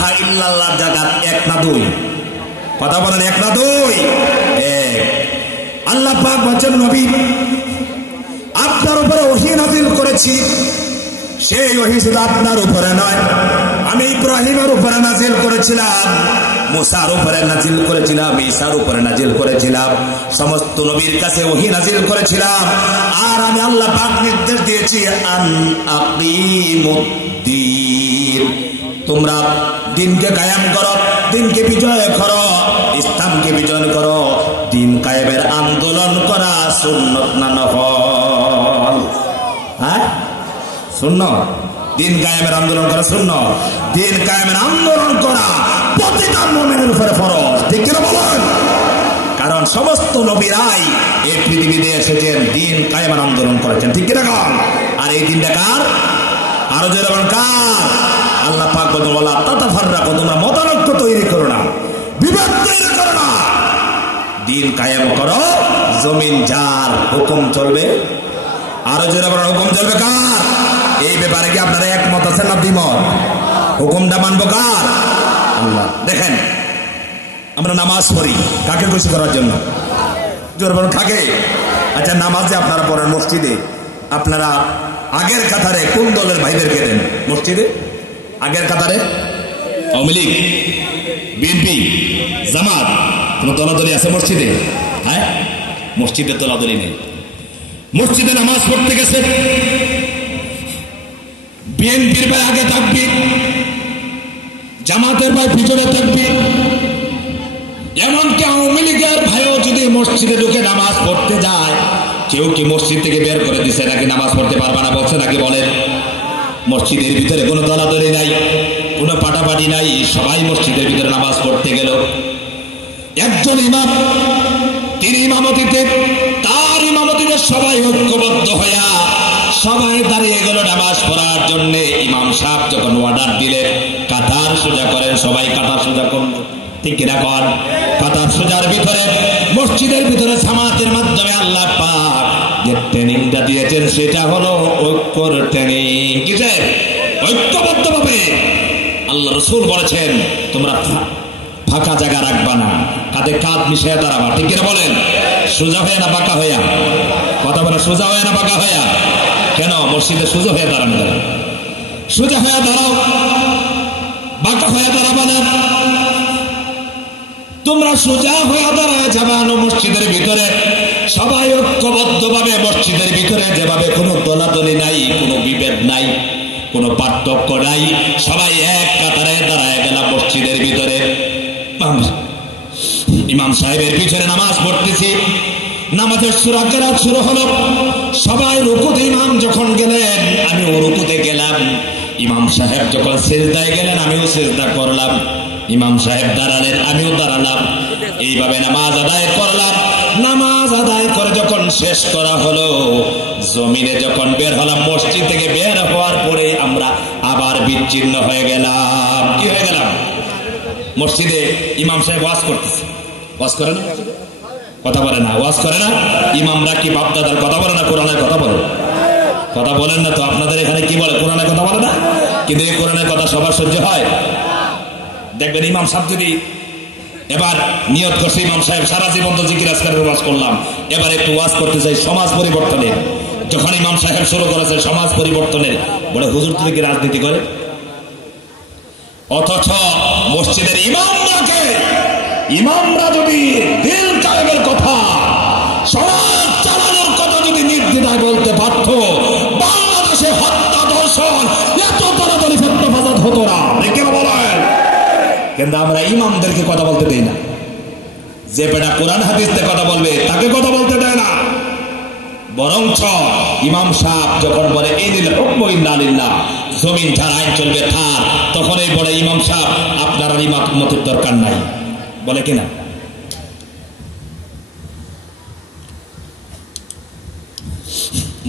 ইলাহা ইল্লাল্লাহ জায়গা এক না দুই? কথা বলেন, এক না দুই? এক। আল্লাহ পাক বলেন, নবী আপনার উপরে ওহী নাযিল করেছি, সেই ওহী শুধু আপনার উপরে নয়, আমি ইব্রাহিমের উপরে নাযিল করেছিলাম, মুসার উপরে নাযিল করেছিলাম, ঈসার উপরে নাযিল করেছিলাম, সমস্ত নবীর কাছে ওহী নাযিল করেছিলাম। আর আমি আল্লাহ পাক নির্দেশ দিয়েছি, আন আকিমুদ্দিন, তোমরা দিনকে কায়েম করো, দিনকে বিজয় করো, ইসলামকে বিজয় করো। দিন কায়েমের আন্দোলন করা সুন্নাত না নফল? হ্যাঁ, সুন্নাত। দিন কায়েমের আন্দোলন করা সুন্নাত, দিন কায়েমের আন্দোলন করা প্রতিটা মুমিনের উপরে ফরজ। ঠিক কিনা বলেন? কারণ সমস্ত নবীরাই এই পৃথিবীতে এসেছেন দিন কায়েমের আন্দোলন করেছেন। ঠিক কিনা বলেন? আর এই দিনটা কার? আরো জোরে বলেন, কার? আল্লাহ পাক বলেন, ওয়ালা তাতাফাররাকু, তোমরা মতানৈক্য তৈরি করো না, বিভেদ তৈরি করো না, দিন কায়েম করো। জমিন যার, হুকুম চলবে। আরো জোরে বলেন, হুকুম চলবে কার? এই ব্যাপারে কি আপনারা একমত আছেন না দ্বিমত? হুকুমটা মানবো কার? আল্লাহ। দেখেন, আমরা নামাজ পড়ি কাকে খুশি করার জন্য? জোরে বলেন, কাকে? আচ্ছা, নামাজ যে আপনারা পড়েন মসজিদে, আপনারা আগের কাতারে কোন দলের ভাইদেরকে দেন মসজিদে? আগের কাতারে আওয়ামী লীগ, বিএনপি, জামাত, কোন দলাদলি আছে মসজিদে? হ্যাঁ, মসজিদে দলাদলি নেই। মসজিদে নামাজ পড়তে গেছে, বিএনপির ভাই আগে থাকবি, জামাতের ভাই পিছনে থাকবি, এমনকি আওয়ামী লীগের ভাইও যদি মসজিদে ঢুকে নামাজ পড়তে যায়, কেউ কি মসজিদ থেকে বের করে দিছে নাকি নামাজ পড়তে পারবা না বলছে নাকি? বলেন, মসজিদের ভিতরে কোনো দলাদলি নাই, কোনো পাটাপাটি নাই, সবাই মসজিদের ভিতরে নামাজ পড়তে গেল। একজন ইমাম, তিনি ইমামতিতে, তার ইমামতিতে সবাই ঐক্যবদ্ধ হইয়া সবাই দাঁড়িয়ে গেল নামাজ পড়ার জন্য। ইমাম সাহেব যখন অর্ডার দিলেন কাতার সোজা করেন, সবাই কাতার সোজা করল। ঠিক কিনা কর? কাতার সোজার ভিতরে, মসজিদের ভিতরে জামাতের মাধ্যমে আল্লাহ পাক যে ট্রেনিংটা দিয়েছেন সেটা হলো ঐক্যর ট্রেনিং। কিসের? ঐক্যবদ্ধভাবে। আল্লাহ রাসূল বলেছেন, তোমরা ফাঁকা জায়গা রাখবা না, কাঁধে কাঁধ মিশিয়ে দাঁড়াবা। ঠিক কিনা বলেন? সোজা হয়ে না বাঁকা হইয়া? কথা বলে, সোজা হয়ে না বাঁকা হইয়া? কেন? মসজিদে সোজা হয়ে দাঁড়ানো যায়। সোজা হয়ে দাঁড়াও, বাঁকা হয়ে দাঁড়াবা না। তোমরা সোজা হয়ে দাঁড়ায় যাবা মসজিদের ভিতরে, সবাই ঐক্যবদ্ধ ভাবে মসজিদের ভিতরে, যেভাবে কোনো দলাদলি নাই, কোনো বিভেদ নাই, কোনো পার্থক্য নাই, সবাই এক কাতারে দাঁড়ায় গেলাম মসজিদের ভিতরে। ইমাম সাহেবের পিছনে নামাজ পড়তেছি, নামাজের সূরা কেরাত শুরু হলো, সবাই রুকুতে, ইমাম যখন গেলেন আমিও রুকুতে গেলাম, ইমাম সাহেব যখন সিজদায় গেলেন আমিও সিজদা করলাম, ইমাম সাহেব দাঁড়ালেন আমিও দাঁড়ালাম, এইভাবে নামাজ আদায় করলাম। নামাজ আদায় করে যখন শেষ করা হলো, জমিনে যখন বের হলাম, মসজিদ থেকে বের হওয়ার পরে আমরা আবার বিচ্ছিন্ন হয়ে গেলাম। কি হয়ে গেলাম? মসজিদে ইমাম সাহেব ওয়াজ করতেছে, ওয়াজ করে না? কথা বলে না? ওয়াজ করে না? ইমামরা কি বাপদাদার কথা বলে না, কোরআনের কথা বলে? কথা বলেন না তো? আপনাদের এখানে কি বলে? কোরআনের কথা বলে না? কিন্তু এই কোরআনের কথা সবার সহ্য হয়? দেখবেন ইমাম সাহেব যদি এবার নিয়ত করছে, ইমাম সাহেব সারা জীবন তো জিকির আজকারের ওয়াজ করলাম, এবার একটু ওয়াজ করতে চাই সমাজ পরিবর্তনের। যখন ইমাম সাহেব শুরু করেছে সমাজ পরিবর্তনের, বলে হুজুর তুমি কি রাজনীতি করে? অথচ মসজিদের ইমামরা যদি দিন কায়েমের কথা, সমাজ চালানোর কথা যদি নির্দ্বিধায় বলতে পারত, বাংলাদেশে হত্যা, ধর্ষণ, এত তাড়াতাড়ি ফেতনা ফাসাদ হতো না। কেন বলেন? কিন্তু আমরা ইমামদেরকে কথা বলতে দেই না। যে বেটা কোরআন হাদিসে কথা বলবে তাকে কথা বলতে দেয় না। বরঞ্চ ইমাম সাহেব যখন বলে ইনিল হুকমু ইল্লা লিল্লাহ, জমিন যার আইন চলবে তার, তখনই বলে ইমাম সাহেব আপনার আর ইমামতের দরকার নাই। বলে কিনা?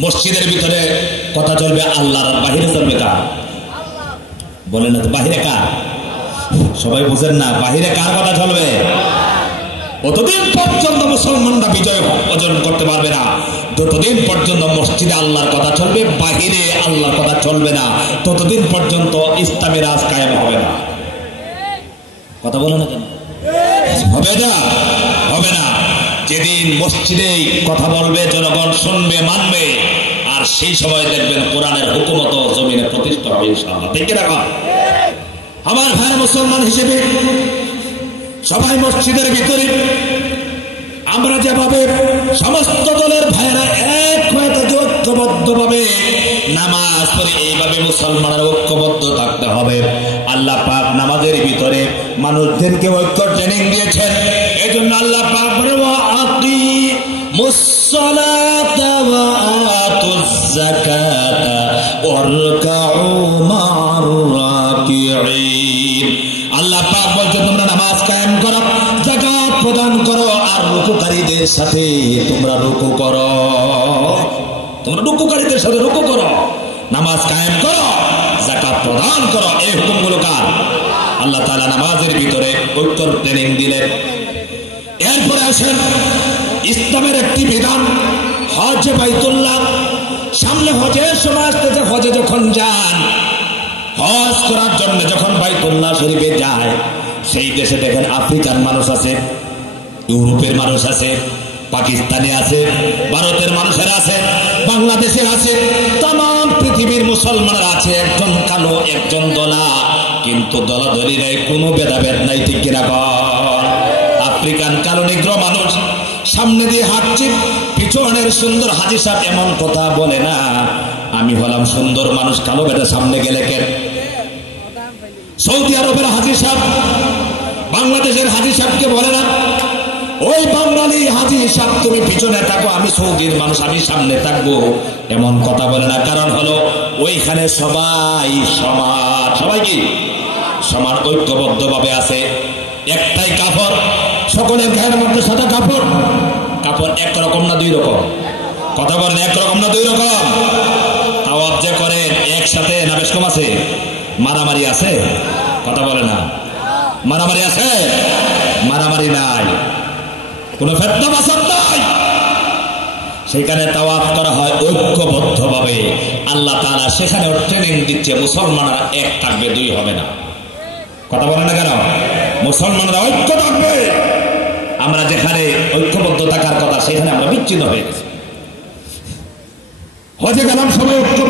মসজিদের ভিতরে কথা চলবে আল্লাহর, বাহিরে চলবে কার? বলেন না তো, বাহিরে কার? সবাই বুঝেন না, বাহিরে কার কথা চলবে? অতদিন পর্যন্ত মুসলমানরা বিজয় অর্জন করতে পারবে না যতদিন পর্যন্ত মসজিদে আল্লাহর কথা চলবে, বাহিরে আল্লাহর কথা চলবে না, ততদিন পর্যন্ত ইসলামী রাজ কায়েম হবে না। কথা বলো না কেন? হবে না, হবে না। যেদিন মসজিদে কথা বলবে, জনগণ শুনবে, মানবে, আর সেই সময় দেখবেন কোরআনের হুকুমত জমিনে প্রতিষ্ঠা হবে ইনশাআল্লাহ। দেখে রাখা আমার ভাই মুসলমান হিসেবে সবাই মসজিদের ভিতরে আমরা যেভাবে সমস্ত দলের ভাইয়েরা এক হয়ে থাকে, ঐক্যবদ্ধভাবে নামাজ পড়ে, এইভাবে মুসলমানের ঐক্যবদ্ধ থাকতে হবে। আল্লাহ পাক নামাজের ভিতরে মানুষদেরকে ঐক্য ট্রেনিং দিয়েছেন। এই জন্য আল্লাহ পাক বলে আকিমুস সালাতা ওয়া আতুজ যাকাতা ওয়ারকাউ মা'আর রাকিঈন। আল্লাহ পাক বলছেন তোমরা নামাজ কায়েম করো, যাকাত প্রদান করো, আর রুকুকারীদের সাথে তোমরা রুকু করো। তোমরা রুকুকারীদের সাথে রুকু করো, নামাজ কায়েম করো, যাকাত প্রদান করো। এই হুকুমগুলো কার? আল্লাহ তাআলা নামাজের ভিতরে ঐক্যর ট্রেনিং দিলেন। এরপরে আসেন ইসলামের একটি বিধান, হজ বাইতুল্লাহ। সামনে হজের সময় আসতেছে, হজে যখন যান, হজ করার জন্য যখন বাইতুল্লাহ শরীফে যায়, সেই দেশে দেখেন আফ্রিকার মানুষ আছে, ইউরোপের মানুষ আছে, পাকিস্তানে আছে, ভারতের মানুষের আছে, বাংলাদেশের আছে, তাম পৃথিবীর মুসলমানরা আছে। একজন কালো, একজন দলা, কিন্তু দলাদলি নাই, কোনো ভেদাভেদ নাই। ঠিক কিনা বল? আফ্রিকান কালো নিগ্রো মানুষ সামনে দিয়ে হাঁটছে, পিছনের সুন্দর হাজি সাহেব এমন কথা বলে না, আমি হলাম সুন্দর মানুষ, কালো বেটা সামনে গেলে কেন? সৌদি আরবের হাজি সাহেব বাংলাদেশের হাজি সাহেবকে বলে না, ওই বাঙালি হাজি সাহেব তুমি পিছনে থাকো, আমি সৌদির মানুষ, আমি সামনে থাকবো, এমন কথা বলে না। কারণ হলো ওইখানে সবাই সমান, সবাই কি সমান, ঐক্যবদ্ধ ভাবে আছে। একটাই কাপড়, সকলের গায়ের মধ্যে সাদা কাপড়। কাপড় একরকম না দুই রকম? কথা বলেন, একরকম না দুই রকম? তাওয়াফ যে করেন একসাথে না বেশ কম আছে? মারামারি আছে? কথা বলে না, মারামারি আছে? মারামারি নাই, কোনো ফিতনা ফাসাদ নাই। সেখানে তাওয়াফ করা হয় ঐক্যবদ্ধ ভাবে। আল্লাহ তাআলা সেখানে ট্রেনিং দিচ্ছে, মুসলমানরা এক থাকবে, দুই হবে না। কথা বলে না কেন? মুসলমানরা ঐক্য থাকবে। আমরা যেখানে ঐক্যবদ্ধ থাকার কথা, সেখানে আমরা বিচ্ছিন্ন হয়ে গেছি। হজে গেলাম সবাই ঐক্যবদ্ধ।